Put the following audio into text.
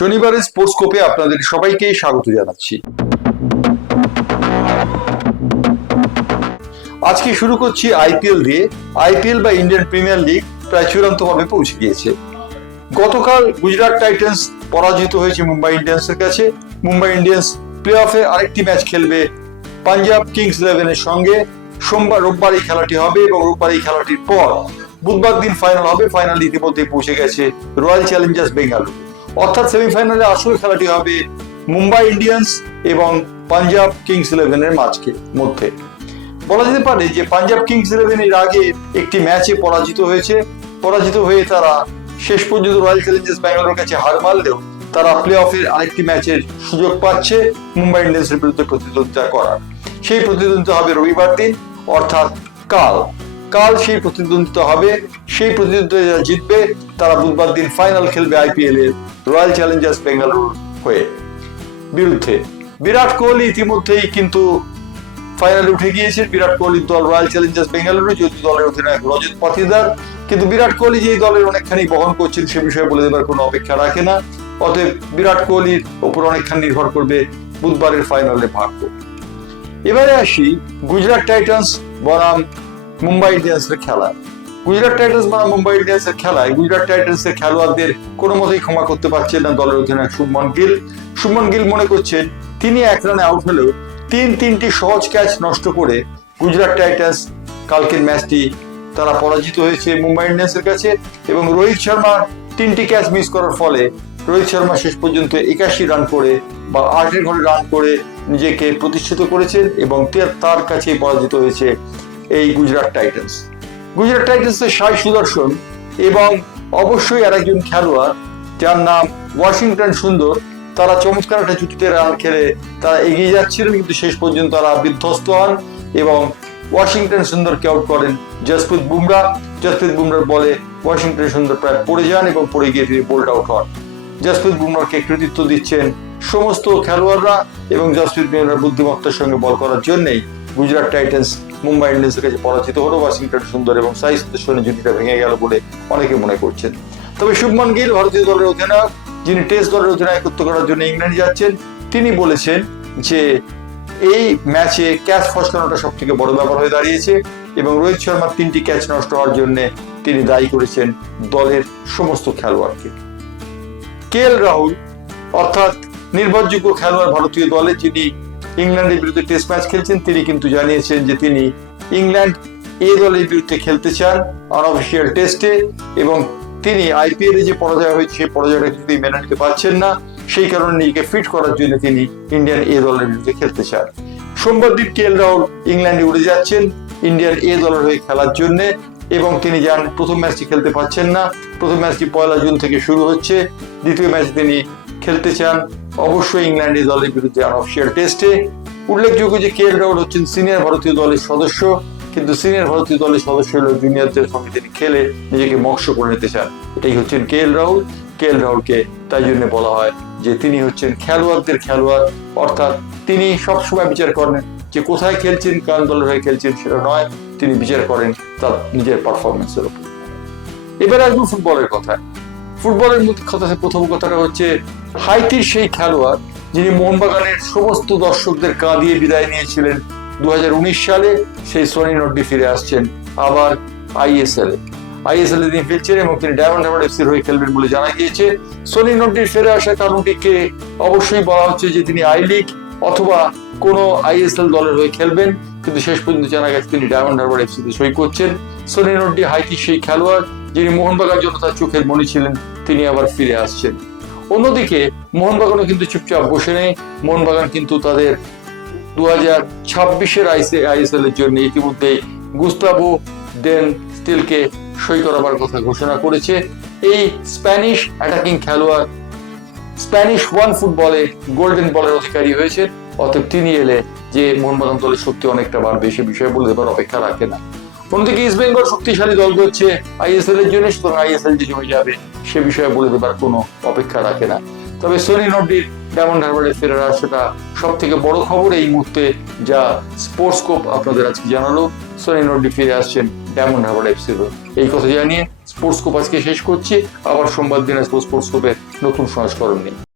শনিবারের স্পোর্টস স্কোপে আপনাদের সবাইকে স্বাগত জানাচ্ছি। আজকে শুরু করছি আইপিএল দিয়ে। আইপিএল বা ইন্ডিয়ান প্রিমিয়ার লিগ প্রায় চূড়ান্ত পর্বে পৌঁছে গিয়েছে। গতকাল গুজরাট টাইটান্স পরাজিত হয়েছে মুম্বাই ইন্ডিয়ান্সের কাছে। মুম্বাই ইন্ডিয়ান্স প্লে অফে আরেকটি ম্যাচ খেলবে পাঞ্জাব কিংস 11-এর সঙ্গে। রোববার এই খেলাটি হবে এবং রোববার এই খেলাটির পর বুধবার দিন ফাইনাল হবে। ফাইনাল ইতিমধ্যে পৌঁছে গেছে রয়্যাল চ্যালেঞ্জার্স বেঙ্গালুরু। অর্থাৎ সেমিফাইনালে আসল খেলাটি হবে মুম্বাই ইন্ডিয়ান্স এবং পাঞ্জাব কিংস 11-এর মধ্যে। বলা যেতে পারে যে পাঞ্জাব কিংস 11 এর আগে একটি ম্যাচে পরাজিত হয়ে তারা শেষ পর্যন্ত রয়্যাল চ্যালেঞ্জার্স ব্যাঙ্গালোরের কাছে হার মারলেও তারা প্লে অফের আরেকটি ম্যাচের সুযোগ পাচ্ছে মুম্বাই ইন্ডিয়ান্সের বিরুদ্ধে প্রতিদ্বন্দ্বিতা করার। সেই প্রতিদ্বন্দ্বিতা হবে রবিবার দিন, অর্থাৎ কাল সেই প্রতিদ্বন্দ্বিতা হবে। সেই প্রতিদ্বন্দ্বিতা যারা জিতবে তারা বুধবার দিন ফাইনাল খেলবে আইপিএল এর রয়্যাল চ্যালেঞ্জার্স বেঙ্গালুরুর বিরুদ্ধে। বিরাট কোহলি ইতিমধ্যেই কিন্তু ফাইনালে উঠে গিয়েছেন। বিরাট কোহলির দল রয়্যাল চ্যালেঞ্জার্স বেঙ্গালুরু, যদি দলের অধিনায়ক রজত পাতিদার। কিন্তু বিরাট কোহলি যে দলের অনেকখানি বহন করছেন সে বিষয়ে বলে দেবার কোনো অপেক্ষা রাখে না। অতএব বিরাট কোহলির ওপর অনেকখানি নির্ভর করবে বুধবারের ফাইনালে ভাগ্য। এবারে আসি গুজরাট টাইটান্স বনাম মুম্বাই ইন্ডিয়ান্সের খেলা। গুজরাট টাইটান্স বনাম মুম্বাই ইন্ডিয়ান্সের খেলায় গুজরাট টাইটান্সের খেলোয়াড়দের কোনো মতেই ক্ষমা করতে পারছেন না দলের অধিনায়ক শুভমন গিল মনে করছেন তিনি এক রানে আউট হলেও তিনটি সহজ ক্যাচ নষ্ট করে গুজরাট টাইটান্স কালকের ম্যাচটি তারা পরাজিত হয়েছে মুম্বাই ইন্ডিয়ান্সের কাছে। এবং রোহিত শর্মা 3টি ক্যাচ মিস করার ফলে রোহিত শর্মা শেষ পর্যন্ত 81 রান করে বা 8-এর ঘরে রান করে নিজেকে প্রতিষ্ঠিত করেছেন এবং তার কাছে পরাজিত হয়েছে এই গুজরাট টাইটান্সের সাই সুদর্শন এবং অবশ্যই আর একজন খেলোয়াড় যার নাম ওয়াশিংটন সুন্দর। তারা চমৎকার একটা জুটিতে রান খেলে তারা এগিয়ে যাচ্ছিলেন, কিন্তু শেষ পর্যন্ত তারা বিধ্বস্ত হন এবং ওয়াশিংটন সুন্দরকে আউট করেন জসপ্রীত বুমরার বলে ওয়াশিংটন সুন্দর প্রায় পড়ে যান এবং পড়ে গিয়ে তিনি বোল্ড আউট হন। জসপ্রীত বুমরাকে কৃতিত্ব দিচ্ছেন সমস্ত খেলোয়াড়রা এবং জসপ্রীত বুমরার বুদ্ধিমত্তার সঙ্গে বল করার জন্যই গুজরাট টাইটান্স মুম্বাই ইন্ডিয়ান্সের কাছে পরাজিত হলো। ওয়াশিংটন সুন্দর এবং সাই সুদর্শনের জুটিটা ভেঙে গেল বলে অনেকে মনে করছেন। তবে শুভমন গিল ভারতীয় দলের অধিনায়ক, যিনি টেস্ট দলের অধিনায়কত্ব করার জন্য ইংল্যান্ডে যাচ্ছেন, তিনি বলেছেন যে এই ম্যাচে ক্যাচ ফসকানোটা সব থেকে বড় ব্যাপার হয়ে দাঁড়িয়েছে এবং রোহিত শর্মার 3টি ক্যাচ নষ্ট হওয়ার জন্য তিনি দায়ী করেছেন দলের সমস্ত খেলোয়াড়কে। রাহুল অর্থাৎ নির্ভরযোগ্য খেলোয়াড় ভারতীয় দলে, যিনি ইংল্যান্ডের বিরুদ্ধে টেস্ট ম্যাচ খেলছেন, তিনি কিন্তু জানিয়েছেন যে তিনি ইংল্যান্ড দলের বিরুদ্ধে খেলতে চান আনঅফিসিয়াল টেস্টে এবং তিনি আইপিএল এ যে পরাজয় হয়েছে সেই পরাজয়টা কিন্তু মেনে নিতে পারছেন না। সেই কারণে নিজেকে ফিট করার জন্য তিনি ইন্ডিয়ান দলের বিরুদ্ধে খেলতে চান। সোমবার দিন রাহুল ইংল্যান্ডে উড়ে যাচ্ছেন ইন্ডিয়ান দলের হয়ে খেলার জন্য এবং তিনি প্রথম ম্যাচটি খেলতে পারছেন না। প্রথম ম্যাচটি 1 জুন থেকে শুরু হচ্ছে। দ্বিতীয় ম্যাচ তিনি খেলতে চান অবশ্যই ইংল্যান্ড দলের বিরুদ্ধে আনঅফিসিয়াল টেস্টে। উল্লেখযোগ্য যে রাহুল হচ্ছেন সিনিয়র ভারতীয় দলের সদস্য, কিন্তু সিনিয়র ভারতীয় দলের সদস্য হলেও জুনিয়রদের সঙ্গে তিনি খেলে নিজেকে মক্ষ করে নিতে চান। এটাই হচ্ছেন রাহুলকে তাই জন্য বলা হয় যে তিনি হচ্ছেন খেলোয়াড়দের খেলোয়াড়। অর্থাৎ তিনি সবসময় বিচার করেন যে কোথায় খেলছেন, কোন দলের হয়ে খেলছেন সেটা নয়, তিনি বিচার করেন তার নিজের পারফরমেন্সের উপর। এবার আসবো ফুটবলের কথায়। ফুটবলের প্রথম কথাটা হচ্ছে হাইতির সেই খেলোয়াড় যিনি মোহনবাগানের সমস্ত দর্শকদের কাঁদিয়ে বিদায় নিয়েছিলেন 2019 সালে, সেই সনি নড্ডি ফিরে আসছেন আবার আইএসএল এ তিনি ফিরছেন এবং তিনি ডায়মন্ড হারবার এফসির হয়ে খেলবেন বলে জানা গিয়েছে। সনি নড্ডির ফিরে আসার কারণটিকে অবশ্যই বলা হচ্ছে যে তিনি আই লিগ অথবা কোনো আইএসএল দলের হয়ে খেলবেন, কিন্তু শেষ পর্যন্ত জানা গেছে তিনি ডায়মন্ড হারবার এফসিতে সই করছেন। সনি নড্ডি হাইতির সেই খেলোয়াড় যিনি মোহনবাগান জনতার চোখের মণি ছিলেন, তিনি আবার ফিরে আসছেন। অন্যদিকে মোহনবাগানও কিন্তু চুপচাপ বসে নেই। মোহনবাগান কিন্তু তাদের 2026-এর আইএসএল এর জন্য ইতিমধ্যেই গুস্তাভো ডেন স্টিলকে সই করাবার কথা ঘোষণা করেছে। এই স্প্যানিশ অ্যাটাকিং খেলোয়াড় স্প্যানিশ ফুটবলে গোল্ডেন বলের অধিকারী হয়েছে। অতএব তিনি এলে যে মোহনবাগান দলের শক্তি অনেকটা বাড়বে সে বিষয়ে বলে দেবার অপেক্ষা রাখে না। অন্যদিকে ইস্ট বেঙ্গল শক্তিশালী দল করছে আইএসএল এর জন্য, সুতরাং আইএসএল যে জমে যাবে সে বিষয়ে বলে দেবার কোনো অপেক্ষা রাখে না। তবে সনি নড্ডির ডায়মন্ড হারবারে ফেরার আসাটা সব থেকে বড় খবর এই মুহূর্তে, যা স্পোর্টস স্কোপ আপনাদের আজকে জানালো। সনি নড্ডি ফিরে আসছেন ডায়মন্ড হারবার এফসির হয়ে। এই কথা জানিয়ে স্পোর্টস স্কোপ আজকে শেষ করছি। আবার সোমবার দিন আসবো স্পোর্টস স্কোপের নতুন সংস্করণ নিয়ে।